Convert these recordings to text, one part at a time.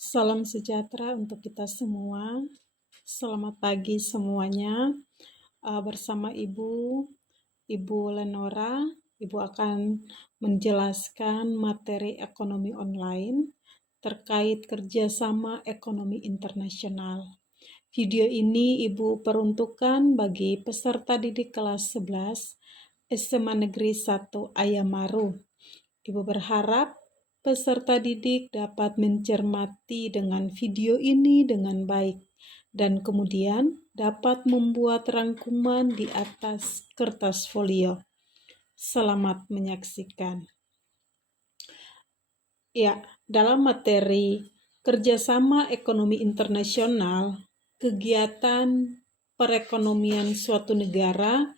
Salam sejahtera untuk kita semua. Selamat pagi semuanya. Bersama Ibu Lenora, Ibu akan menjelaskan materi ekonomi online terkait kerjasama ekonomi internasional. Video ini Ibu peruntukkan bagi peserta didik kelas 11 SMA Negeri 1 Ayamaru. Ibu berharap peserta didik dapat mencermati dengan video ini dengan baik dan kemudian dapat membuat rangkuman di atas kertas folio. Selamat menyaksikan. Ya, dalam materi kerjasama ekonomi internasional, kegiatan perekonomian suatu negara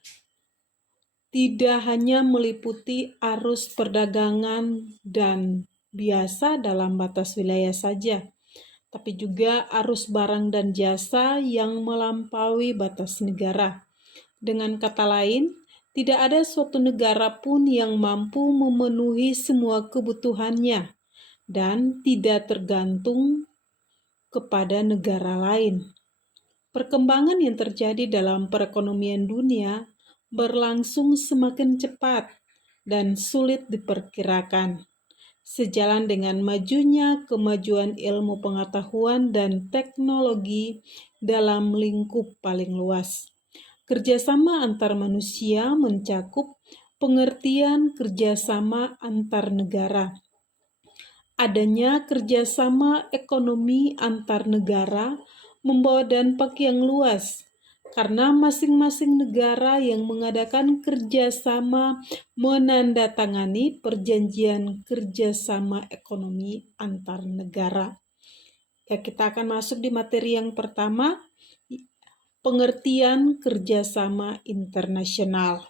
tidak hanya meliputi arus perdagangan dan biasa dalam batas wilayah saja, tapi juga arus barang dan jasa yang melampaui batas negara. Dengan kata lain, tidak ada suatu negara pun yang mampu memenuhi semua kebutuhannya dan tidak tergantung kepada negara lain. Perkembangan yang terjadi dalam perekonomian dunia berlangsung semakin cepat dan sulit diperkirakan, sejalan dengan majunya kemajuan ilmu pengetahuan dan teknologi dalam lingkup paling luas. Kerjasama antar manusia mencakup pengertian kerjasama antar negara. Adanya kerjasama ekonomi antar negara membawa dampak yang luas, karena masing-masing negara yang mengadakan kerjasama menandatangani perjanjian kerjasama ekonomi antar negara. Ya, kita akan masuk di materi yang pertama, pengertian kerjasama internasional.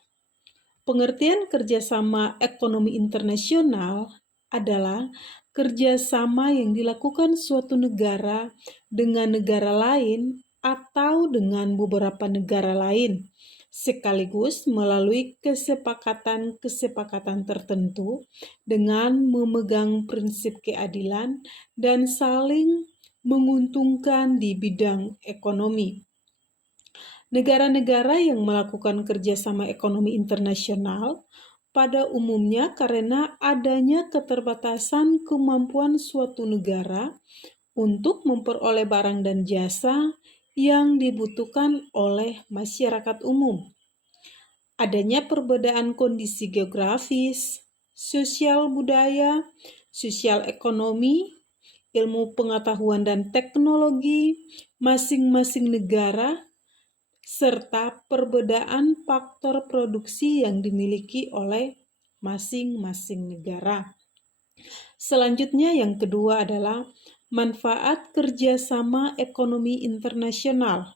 Pengertian kerjasama ekonomi internasional adalah kerjasama yang dilakukan suatu negara dengan negara lain atau dengan beberapa negara lain, sekaligus melalui kesepakatan-kesepakatan tertentu dengan memegang prinsip keadilan dan saling menguntungkan di bidang ekonomi. Negara-negara yang melakukan kerjasama ekonomi internasional pada umumnya karena adanya keterbatasan kemampuan suatu negara untuk memperoleh barang dan jasa yang dibutuhkan oleh masyarakat umum. Adanya perbedaan kondisi geografis, sosial budaya, sosial ekonomi, ilmu pengetahuan dan teknologi masing-masing negara, serta perbedaan faktor produksi yang dimiliki oleh masing-masing negara. Selanjutnya yang kedua adalah manfaat kerjasama ekonomi internasional.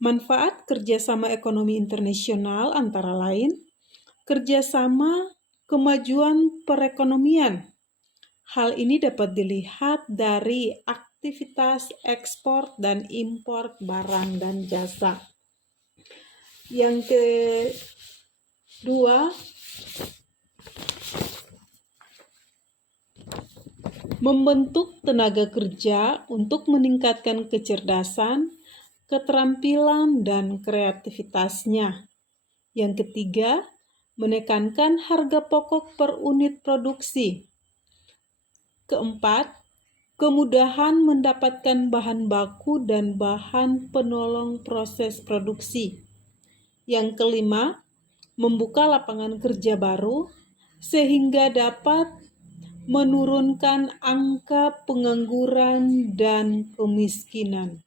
Manfaat kerjasama ekonomi internasional antara lain kerjasama kemajuan perekonomian. Hal ini dapat dilihat dari aktivitas ekspor dan impor barang dan jasa. Yang kedua, membentuk tenaga kerja untuk meningkatkan kecerdasan, keterampilan, dan kreativitasnya. Yang ketiga, menekankan harga pokok per unit produksi. Keempat, kemudahan mendapatkan bahan baku dan bahan penolong proses produksi. Yang kelima, membuka lapangan kerja baru sehingga dapat menurunkan angka pengangguran dan kemiskinan.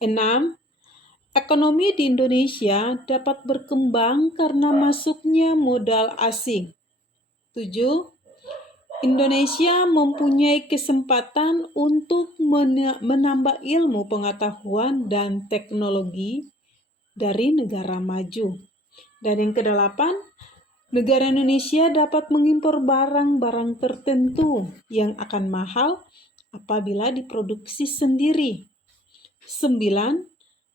6. Ekonomi di Indonesia dapat berkembang karena masuknya modal asing. 7. Indonesia mempunyai kesempatan untuk menambah ilmu pengetahuan dan teknologi dari negara maju. Dan yang kedelapan, negara Indonesia dapat mengimpor barang-barang tertentu yang akan mahal apabila diproduksi sendiri. 9.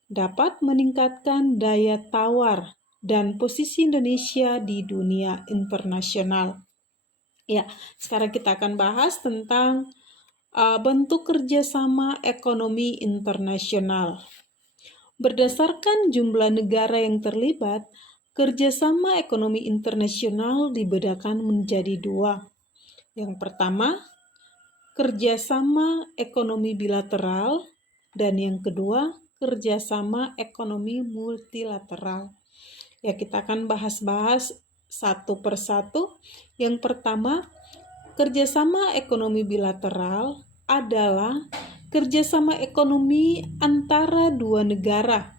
Dapat meningkatkan daya tawar dan posisi Indonesia di dunia internasional. Ya, sekarang kita akan bahas tentang bentuk kerjasama ekonomi internasional. Berdasarkan jumlah negara yang terlibat, kerjasama ekonomi internasional dibedakan menjadi dua. Yang pertama, kerjasama ekonomi bilateral, dan yang kedua, kerjasama ekonomi multilateral. Ya, kita akan bahas satu persatu. Yang pertama, kerjasama ekonomi bilateral adalah kerjasama ekonomi antara dua negara.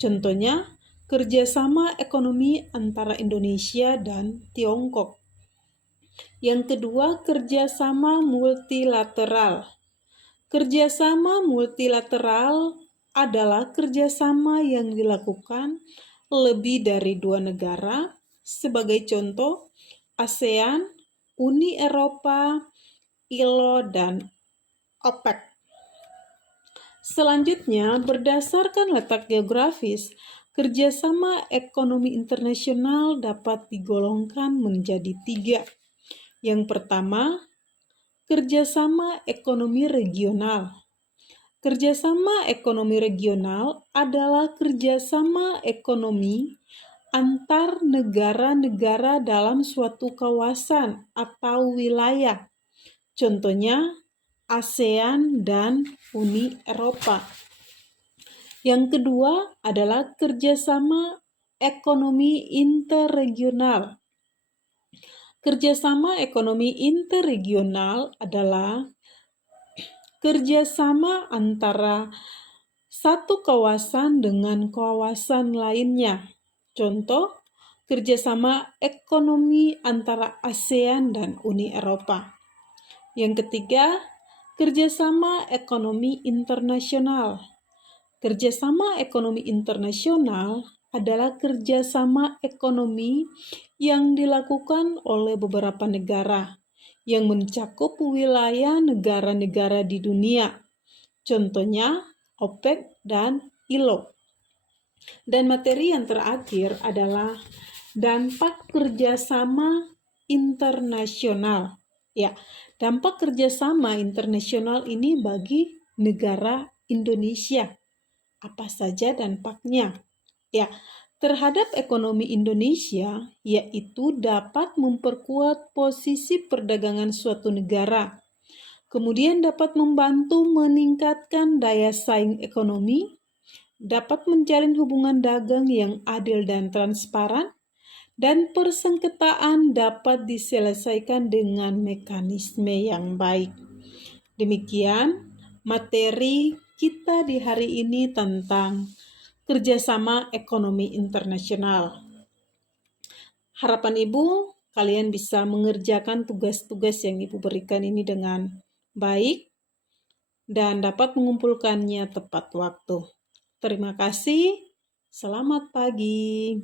Contohnya, kerjasama ekonomi antara Indonesia dan Tiongkok. Yang kedua, kerjasama multilateral. Kerjasama multilateral adalah kerjasama yang dilakukan lebih dari dua negara. Sebagai contoh, ASEAN, Uni Eropa, ILO, dan OPEC. Selanjutnya, berdasarkan letak geografis, kerjasama ekonomi internasional dapat digolongkan menjadi tiga. Yang pertama, kerjasama ekonomi regional. Kerjasama ekonomi regional adalah kerjasama ekonomi antar negara-negara dalam suatu kawasan atau wilayah. Contohnya, ASEAN dan Uni Eropa. Yang kedua adalah kerjasama ekonomi interregional. Kerjasama ekonomi interregional adalah kerjasama antara satu kawasan dengan kawasan lainnya. Contoh, kerjasama ekonomi antara ASEAN dan Uni Eropa. Yang ketiga, kerjasama ekonomi internasional. Kerjasama ekonomi internasional adalah kerjasama ekonomi yang dilakukan oleh beberapa negara yang mencakup wilayah negara-negara di dunia. Contohnya, OPEC dan ILO. Dan materi yang terakhir adalah dampak kerjasama internasional. Ya, dampak kerjasama internasional ini bagi negara Indonesia. Apa saja dampaknya? Ya, terhadap ekonomi Indonesia, yaitu dapat memperkuat posisi perdagangan suatu negara. Kemudian dapat membantu meningkatkan daya saing ekonomi, dapat menjalin hubungan dagang yang adil dan transparan, dan persengketaan dapat diselesaikan dengan mekanisme yang baik. Demikian materi kita di hari ini tentang kerjasama ekonomi internasional. Harapan Ibu, kalian bisa mengerjakan tugas-tugas yang Ibu berikan ini dengan baik dan dapat mengumpulkannya tepat waktu. Terima kasih. Selamat pagi.